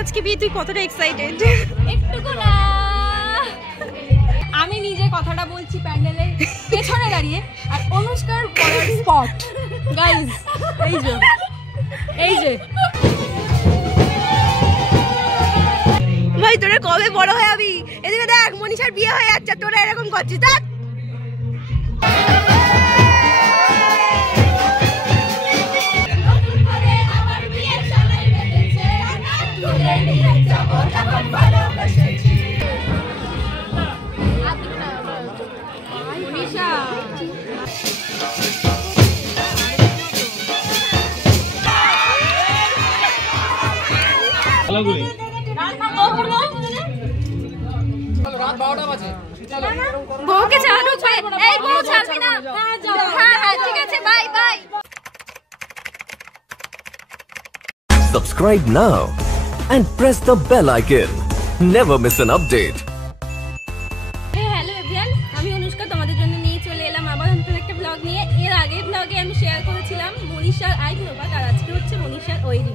আজকে বিয়ে, তুই কতটা এক্সাইটেড? একটুকু না, আমি নিজে কথাটা বলছি প্যান্ডেলের পেছনে দাঁড়িয়ে, আর অনুষ্কার পরের স্পট। গাইস এই যে ভাই তোরা কবে বড় হয়ে যাবি? এদিকে দেখ মনীষার বিয়ে হয়ে যাচ্ছে, তোরা এরকম করছিস। দেখ বউকে ছাড়ো, এই বউ ছাড়বি না। হ্যাঁ হ্যাঁ ঠিক আছে, bye bye. Subscribe now and press the bell icon. Never miss an update. Hello everyone, আমি অনুষ্কা তোমাদের জন্য নিয়ে চলে এলাম আবার নতুন একটা ব্লগ নিয়ে। এর আগের ব্লগে আমি শেয়ার করেছিলাম মনীষার আইগ্রোবাদ, আর আজকে হচ্ছে মনীষার ওয়েডিং।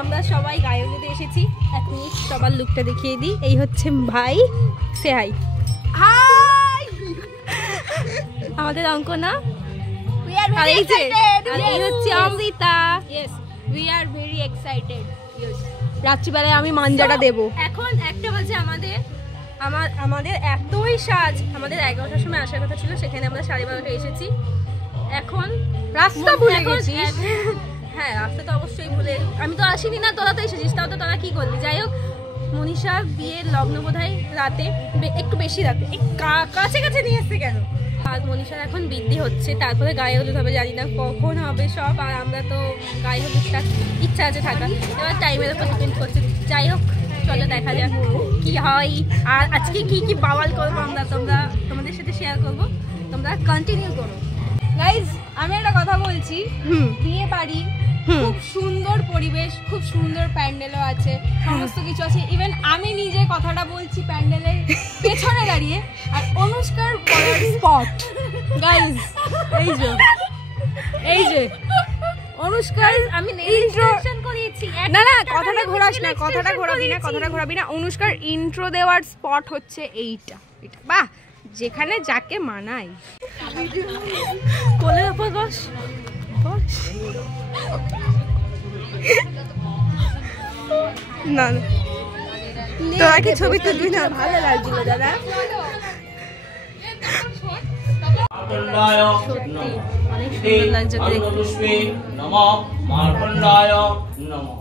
আমরা সবাই গায়নেতে এসেছি। এক মিনিট সবার লুকটা দেখিয়ে দিই। এই হচ্ছে ভাই, সে হাই। হাই আমাদের অঙ্কনা, আর এই যে এই হচ্ছে Amrita. Yes, we are very excited. রাত্রিবেলায় আমি মাঞ্জাটা দেবো। এখন একটা বাজে, আমাদের এতই সাজ। আমাদের 11টার সময় আসার কথা ছিল, সেখানে আমরা 12:30 এসেছি। এখন রাস্তা ভুলে গেছি। হ্যাঁ রাস্তা তো অবশ্যই ভুলে, আমি তো আসিনি না, তোরা তো এসেছিস, তাও তো তোরা কি করলি? যাই হোক, মনীষা বিয়ের লগ্ন বোধহয় রাতে, একটু বেশি রাতে, কাছে কাছে নিয়ে এসছে কেন? আর মনীষার এখন বৃদ্ধি হচ্ছে, তারপরে গায়ে হলুদ হবে, জানি না কখন হবে সব। আর আমরা তো গায়ে হলুদটা ইচ্ছা আছে থাকা, এবার টাইমের উপর ডিপেন্ড করছে। যাই হোক চলো দেখা যাক কি হয়, আর আজকে কি কি বাওয়াল করবো আমরা তোমাদের সাথে শেয়ার করবো। তোমরা কন্টিনিউ করো। গাইজ আমি একটা কথা বলছি, বিয়ে বাড়ি খুব সুন্দর পরিবেশ, খুব সুন্দর প্যান্ডেলও আছে, সমস্ত কিছু আছে। ইভেন আমি নিজে কথাটা বলছি প্যান্ডেলের পেছনে দাঁড়িয়ে, আর অনুষ্কার পরের স্পট। গাইজ এই যে অনুষ্কার, আমি ইন্ট্রোডাকশন করিয়েছি। না না, কথাটা ঘোরাবি না। অনুষ্কার ইন্ট্রো দেওয়ার স্পট হচ্ছে এইটা। বাহ, যেখানে যাকে মানায়। কোলের উপর বস। না তোরা কি ছবি তুলবি না? ভালো লাগছিল দাদা। সত্যি অনেক সুন্দর লাগছে দেখতে। নমঃ মার্কণ্ডায় নমঃ।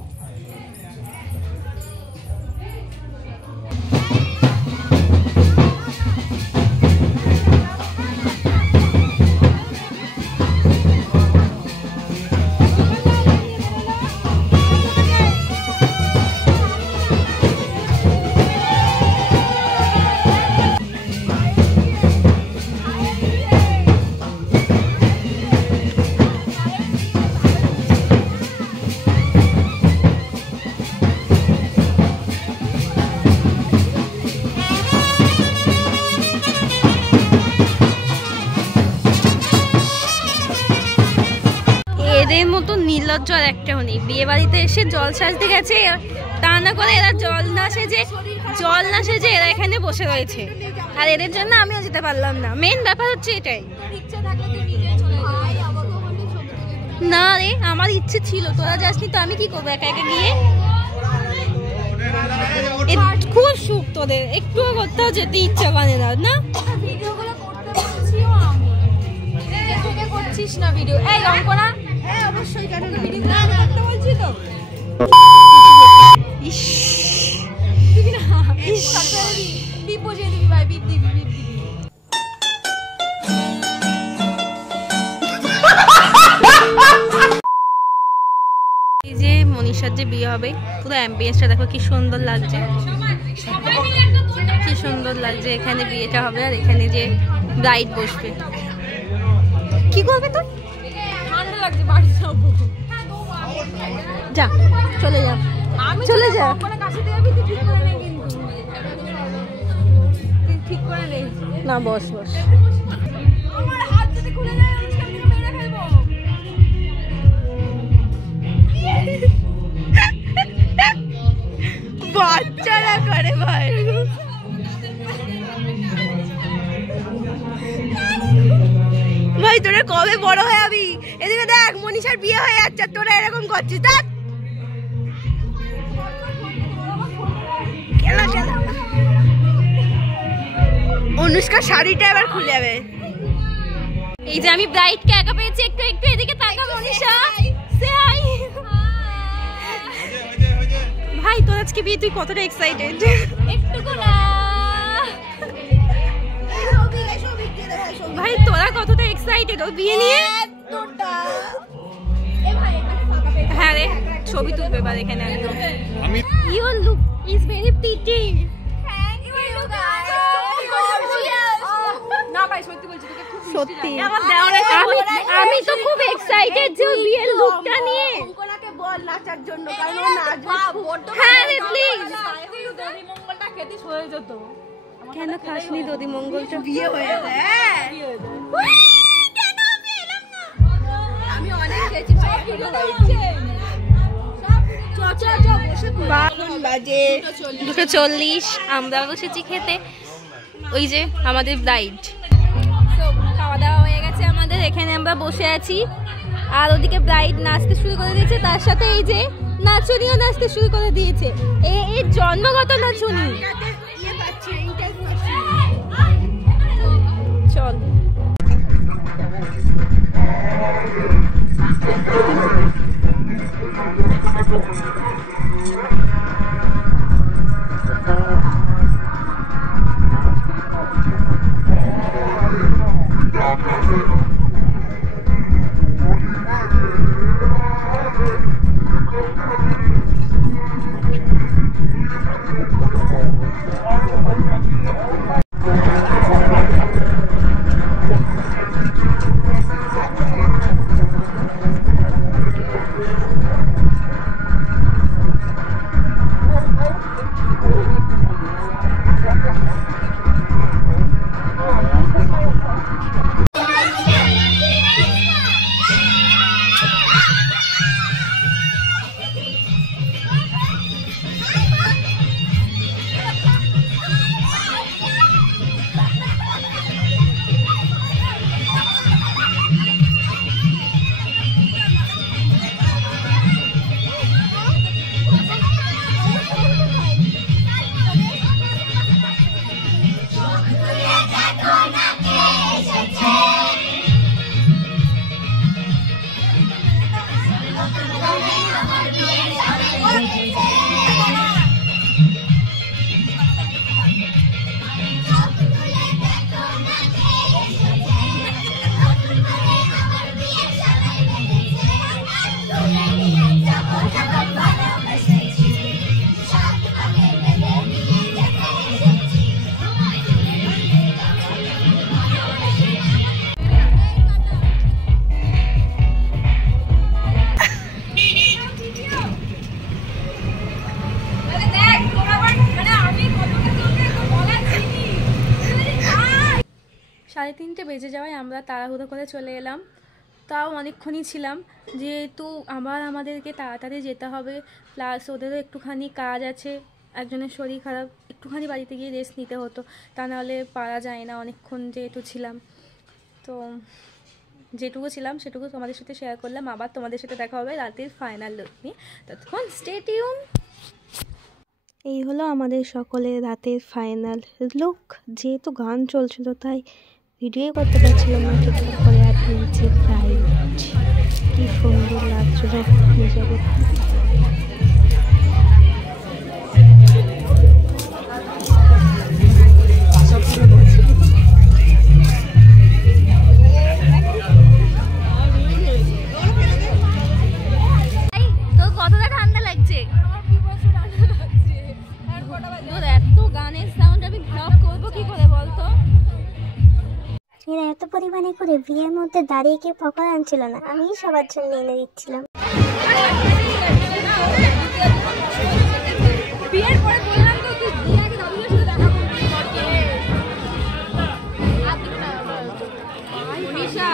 এদের মতো নির্লজ্জ আর একটাও নেই। বিয়ে বাড়িতে এসে জল সাজতে গেছে, তা না করে এরা জল না সেজে এরা এখানে বসে রয়েছে। আর এদের জন্য আমিও যেতে পারলাম না। মেন ব্যাপার হচ্ছে এটাই। না রে, আমার ইচ্ছে ছিল, তোরা যাসনি তো আমি কি করবো একা একা গিয়ে? খুব সুখ তোদের, একটুও কোথাও যেতে ইচ্ছা করে না। না করছিস না ভিডিও? এই অঙ্কনা, হ্যাঁ অবশ্যই, কেন না, ভিডিও করতে বলছি তো। ইস দিবি না, বিপ বসিয়ে দিবি ভাই, বিপ দিবি। এই যে মনীষার যে বিয়ে হবে, পুরো অ্যাম্বিয়েন্সটা দেখো কি সুন্দর লাগছে, কি সুন্দর লাগছে। এখানে বিয়েটা হবে, আর এখানে যে ব্রাইড বসবে। কি করবে তুই? ঠান্ডা লাগছে, বাড়ি যাবো। যা চলে যা, চলে যা। ঠিক করে নে না, বস। আমার হাত যদি খুলে যায় আমি মেরে ফেলবো। বাচ্চারা করে ভাই। ভাই তোরা কবে বড় হয়ে যাবি? এদিকে দেখ মনীষার বিয়ে হয়ে যাচ্ছে, তোরা এরকম করছিস। দেখ অনুষ্কা শাড়িটা এবার খুলে যাবে। এই যে আমি ব্রাইডকে একা পেয়েছি, একটু একটু এদিকে তাকা মনীষা। সে হাই ভাই, তোর আজকে বিয়ে, তুই কতটা এক্সাইটেড? একটু না ভাই, তোরা কতটা এক্সাইটেড ওর বিয়ে নিয়ে? হ্যাঁ রে, ছবি তুলবে এবার এখানে একদম। Your look is very pretty. সত্যি আমি তো খুব এক্সাইটেড যে বিয়ের লুকটা নিয়ে। অঙ্কনাকে বল নাচার জন্য, কারণ ও নাচবে। হ্যাঁ রে প্লিজ। দধি মঙ্গলটা খেতিস হয়ে যেত। কেন খাসনি দধি মঙ্গলটা? বিয়ে হয়ে যায়। আমি অনেক খেয়েছি ভাই, ভিডিও হচ্ছে। বাজে 2:40, আমরা বসেছি খেতে। ওই যে আমাদের ব্রাইড, খাওয়া দাওয়া হয়ে গেছে আমাদের, এখানে আমরা বসে আছি। আর ওদিকে ব্রাইড নাচতে শুরু করে দিয়েছে, তার সাথে এই যে নাচুনিও নাচতে শুরু করে দিয়েছে। এই জন্মগত নাচুনি। চল সাড়ে 3টে বেজে যাওয়ায় আমরা তাড়াহুড়ো করে চলে এলাম। তাও অনেকক্ষণই ছিলাম, যেহেতু আমাদেরকে তাড়াতাড়ি যেতে হবে, প্লাস ওদেরও একটুখানি কাজ আছে, একজনের শরীর খারাপ, একটুখানি বাড়িতে গিয়ে রেস্ট নিতে হতো, তা নাহলে পারা যায় না। অনেকক্ষণ যেহেতু ছিলাম, তো যেটুকু ছিলাম সেটুকু তোমাদের সাথে শেয়ার করলাম। আবার তোমাদের সাথে দেখা হবে রাতের ফাইনাল লুক নিয়ে, ততক্ষণ স্টে টিউন। এই হলো আমাদের সকলের রাতের ফাইনাল লুক। যেহেতু গান চলছিল তাই ভিডিও করতে পারছিলাম না ঠিকঠাক করে। আর নিচে ব্রাইড, কি সুন্দর লাগছিল নিজেকে। তোর কতটা ঠান্ডা লাগছে? এত গানের সাউন্ড আমি ব্লক করবো কি করে বলতো? এরা এত পরিমাণে করে বিয়ের মধ্যে দাঁড়িয়ে কেউ পকোড়া আনছিল না, আমি সবার জন্য এনে দিচ্ছিলাম। বিয়ের পরে বললাম তো তুই বিয়ে আগে দাদুদের সাথে দেখা করবি। মনীষা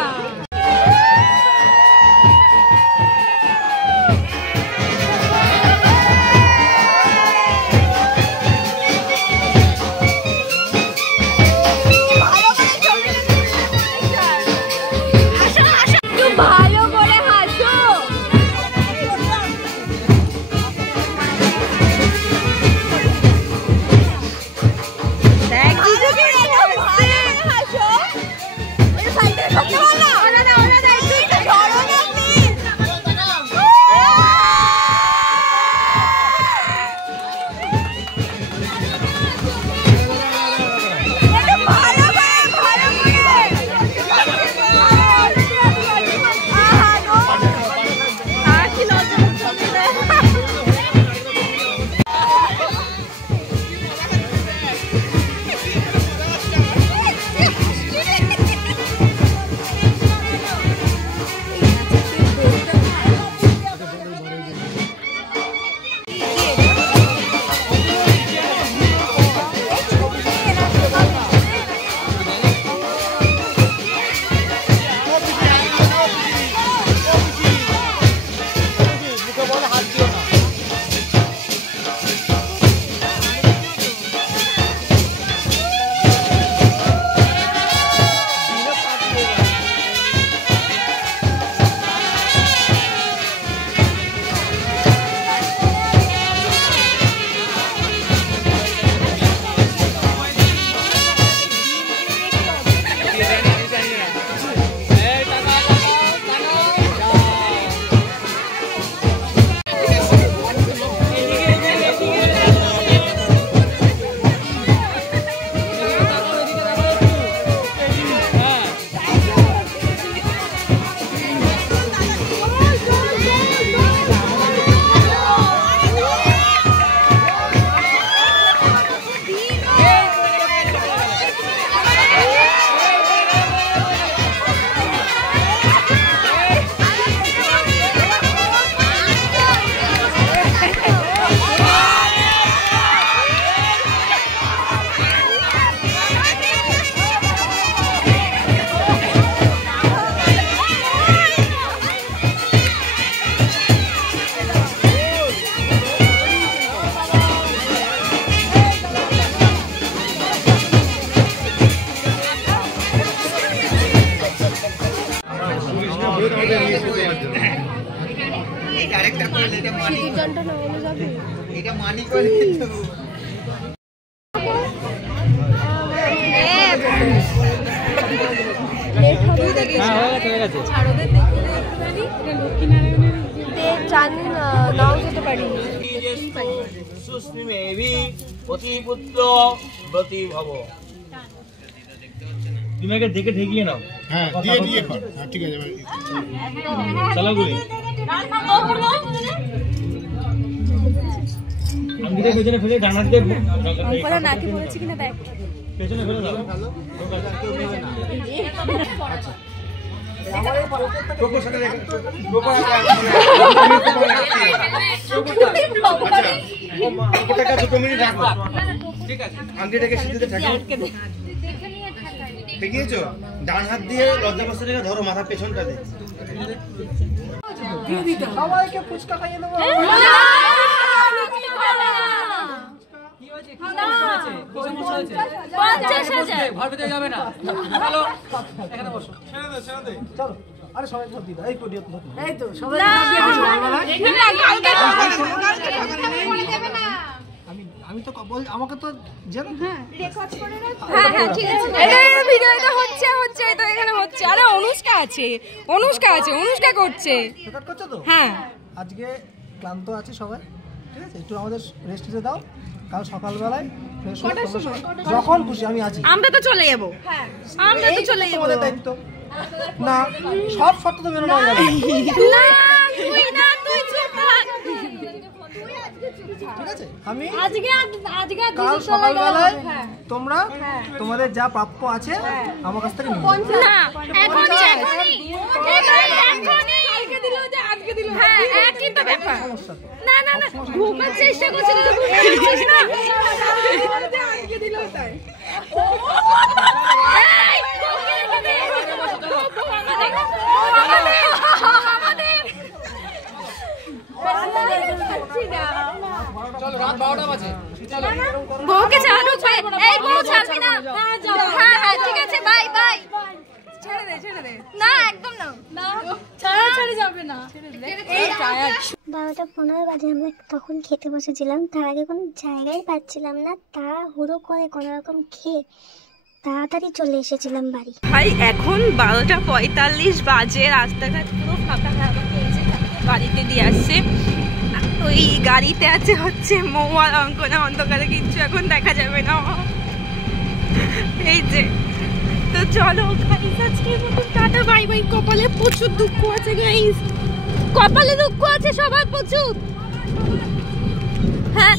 তুমি আগে দেখে ঠেকিয়ে নাও। হ্যাঁ দিয়ে দিয়ে কর। হ্যাঁ ঠিক আছে চলো গুলি আঙ্গুলে পেছনে ফেলে ডানা দিয়ে অঙ্করা নাকি বলেছি কিনা দেখ পেছনে ফেলে দাও। টোকোর সাথে দেখো টোকোর টোকোটাকে 2 মিনিট রাখো। ঠিক আছে আঙ্গুলটাকে সিধে ঠেকিয়ে দেখিয়েছো ডান হাত দিয়ে লজ্জাবস্থাটাকে ধরো মাথা পেছনটা দিয়ে সবাইকে ফুচকা খাইয়ে দেবো। ঘর ভিতরে যাবে না চলো এখানে বসো চলো আরে সবাই ধর দিদা এই কোডিও ধর এই তো সবাই আমি তো বল আমাকে তো জানো রেকর্ড করে রাখো। হ্যাঁ হ্যাঁ ঠিক আছে এটা ভিডিওটা হচ্ছে এই তো এখানে হচ্ছে। আরে অনুষ্কা আছে অনুষ্কা করছে। রেকর্ড করছো তো? হ্যাঁ আজকে ক্লান্ত আছে সবাই, ঠিক আছে একটু আমাদের রেস্ট দিতে দাও। কাল সকালবেলায় যখন খুশি আমি আছি। আমরা তো চলে যাবো। হ্যাঁ আমরা তো চলে যাবো। তোমাদের দায়িত্ব না, সব শর্ত তো মেনে নেওয়া যাবে না তুই চুপ থাক। ঠিক আছে আমি আজকে কাল সকালবেলায় তোমরা তোমাদের যা প্রাপ্য আছে আমার কাছ থেকে নিও। না এখনই কালকে দিলো যে আজকে দিলো। হ্যাঁ একই তো ব্যাপার। না না না ঢোকার চেষ্টা করছিস তো ঢুকছিস না। আজকে দিলো তাই এই ঢোকে রেখে দে। চলো রাত 12টা বাজে চলো বউকে ছাড় ঢুকবে। এই বউ ছাড়বি না। হ্যাঁ হ্যাঁ ঠিক আছে বাই বাই। ছেড়ে দে না একদম না ছাড়া যাবে না। 12:15 বাজে আমরা তখন খেতে বসেছিলাম। তার আগে কোনো জায়গায় পাচ্ছিলাম না, তাড়াহুড়ো করে কোনো রকম খেয়ে তাড়াতাড়ি চলে এসেছিলাম বাড়ি। ভাই এখন 12:45 বাজে, রাস্তাঘাট পুরো ফাঁকা বাড়িতে দিয়ে আসছে। ওই গাড়িতে আছে হচ্ছে মৌ আর অঙ্কনা। অন্ধকারে কিচ্ছু এখন দেখা যাবে না। এই যে তো চলো গাইস আজকের মতো টাটা বাই বাই। কপালে প্রচুর দুঃখ আছে গাইস, কপালে দুঃখ আছে সবার প্রচুর। হ্যাঁ